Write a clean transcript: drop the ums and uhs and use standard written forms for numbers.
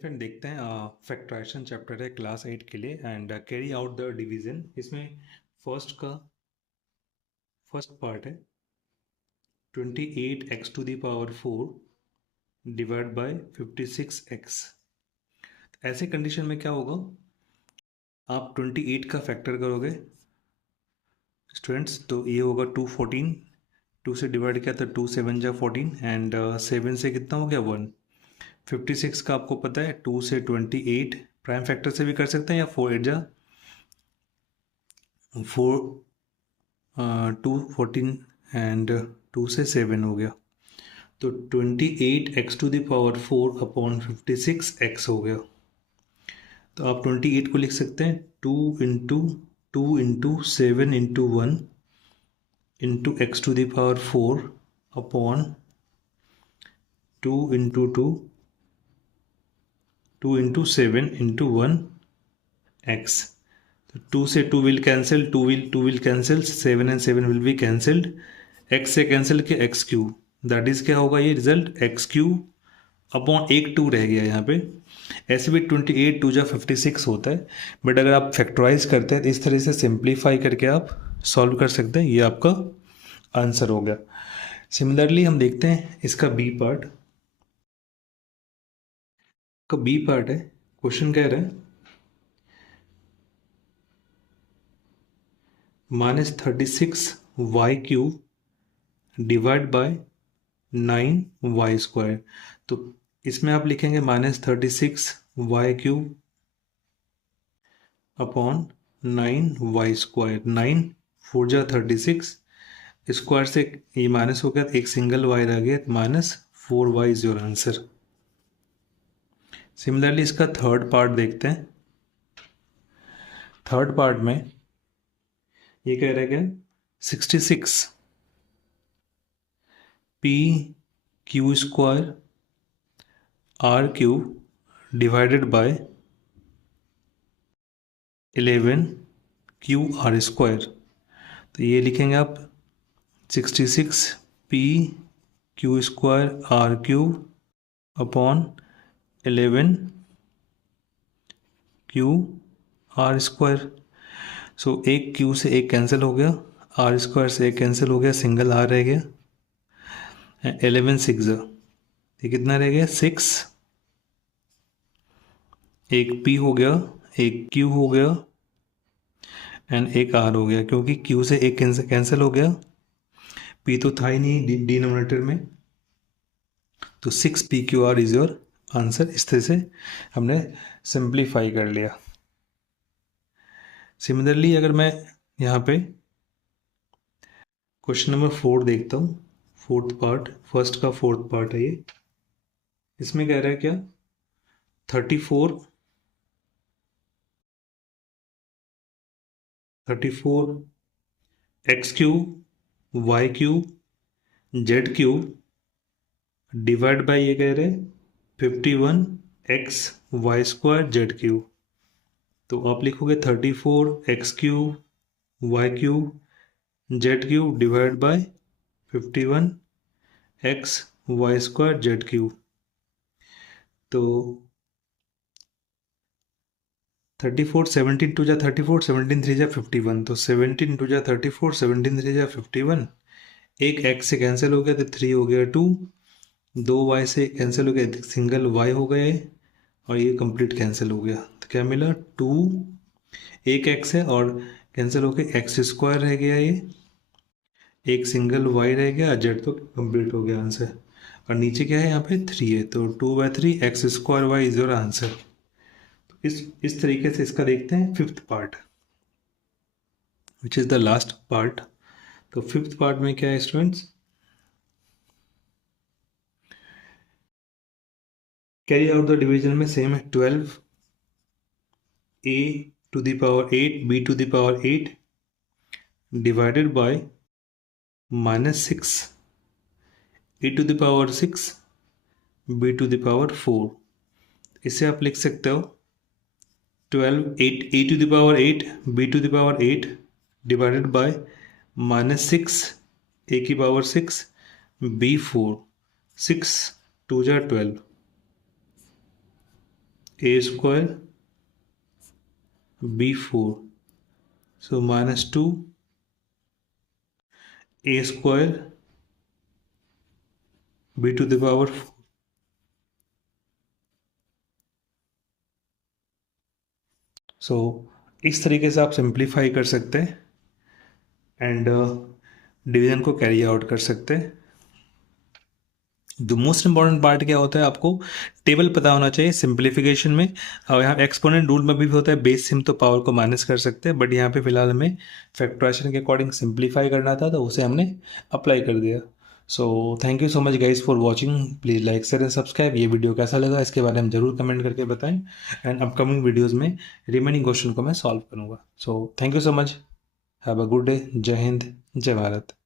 Friend देखते हैं factorisation chapter है क्लास 8 के लिए and carry out the division. इसमें फर्स्ट पार्ट है 28x to the power 4 divide by 56x। ऐसे कंडीशन में क्या होगा, आप 28 का फैक्टर करोगे स्टूडेंट्स तो ये होगा 214, 2 से डिवाइड किया तो 2 7 जा 14 एंड 7 से कितना हो गया 1। 56 का आपको पता है 2 से 28 प्राइम फैक्टर से भी कर सकते हैं या 4 8 जा 4 2 14 एंड 2 से 7 हो गया तो 28x to the power 4 upon 56x हो गया। तो आप 28 को लिख सकते हैं 2 into 2 into 7 into 1 into x to the power 4 upon 2 into 2 2 into 7 into 1 x। तो 2 से 2 will cancel, 2 will cancel, 7 and 7 will be cancelled, x से कैंसिल किया एक्स क्यू, दैट इज क्या होगा ये रिजल्ट एक्स क्यू अपॉन एक 2 रह गया यहाँ पे। ऐसे भी 28 2 जा 56 होता है, बट अगर आप फैक्टराइज करते हैं तो इस तरह से सिंप्लीफाई करके आप सॉल्व कर सकते हैं, ये आपका आंसर हो गया। सिमिलरली हम देखते हैं इसका बी पार्ट है। क्वेश्चन कह रहे हैं -36y³ डिवाइड बाय 9y²। तो इसमें आप लिखेंगे -36y³ अपॉन 9y²। 9 4 जा 36 स्क्वायर से ये माइनस हो गया तो एक सिंगल y रह गया, -4y is your answer. Similarly इसका थर्ड पार्ट देखते हैं। थर्ड पार्ट में ये कह रहे हैं 66 p² r³ divided by 11 QR²। तो ये लिखेंगे आप 66 p² r³ अपॉन 11 QR²। सो एक Q से एक कैंसिल हो गया, R² से एक कैंसिल हो गया, सिंगल R रह गया, 11 6 ये कितना रह गया 6, एक P हो गया, एक Q हो गया एंड एक R हो गया, क्योंकि Q से एक कैंसिल हो गया, P तो था ही नहीं डिनोमिनेटर में, तो 6 PQR इज योर आंसर। इस तरह से हमने सिंप्लीफाई कर लिया। सिमिलरली अगर मैं यहाँ पे क्वेश्चन नंबर 4 देखता हूँ, फोर्थ पार्ट, फर्स्ट का फोर्थ पार्ट है ये। इसमें कह रहा है क्या 34 x³ y³ z³ divide by ये कह रहे 51x y² z³। तो आप लिखोगे 34 x³ y³ z³ divide by 51 x y² z³। तो 34 17 2 जा 34, 17 3 जा 51, तो 17 2 जा 34, 17 3 जा 51, एक x से कैंसिल हो गया तो 3 हो गया 2, 2 y से कैंसिल हो गया, सिंगल y हो गए और ये कंप्लीट कैंसिल हो गया। तो क्या मिला 2, एक x है और कैंसिल हो गया x² रह गया, ये एक सिंगल y रह गया, z तो कंप्लीट हो गया आंसर। और नीचे क्या है यहाँ पे 3 है, तो 2/3 x² y is your answer. इस तरीके से इसका देखते हैं fifth part, which is the last part. तो फिफ्थ पार्ट में क्या है students, carry out the division में सेम है 12 a to the power 8 b to the power 8 divided by -6 a to the power 6 b to the power 4। इसे आप लिख सकते हो 12 8 a to the power 8 b to the power 8 divided by -6 a की power 6 b 4, 6 2 जा 12। ए square b4, so minus 2 a square b to the power 4. सो इस तरीके से आप सिंप्लीफाई कर सकते हैं एंड डिवीजन को कैरी आउट कर सकते हैं। द मोस्ट इंपॉर्टेंट पार्ट क्या होता है, आपको टेबल पता होना चाहिए सिंप्लीफिकेशन में। और यहाँ एक्सपोनेंट रूल में भी होता है, बेस सिम तो पावर को माइनस कर सकते हैं, बट यहाँ पे फिलहाल हमें फैक्टराइजेशन के अकॉर्डिंग सिंप्लीफाई करना था तो उसे हमने अप्लाई कर दिया। So thank you so much guys for watching. Please like share and subscribe. ये वीडियो कैसा लगा इसके बारे में ज़रूर कमेंट करके बताएं एंड अपकमिंग वीडियोज़ में रिमेनिंग क्वेश्चन को मैं सॉल्व करूँगा। So thank you so much, have a good day. जय हिंद, जय भारत।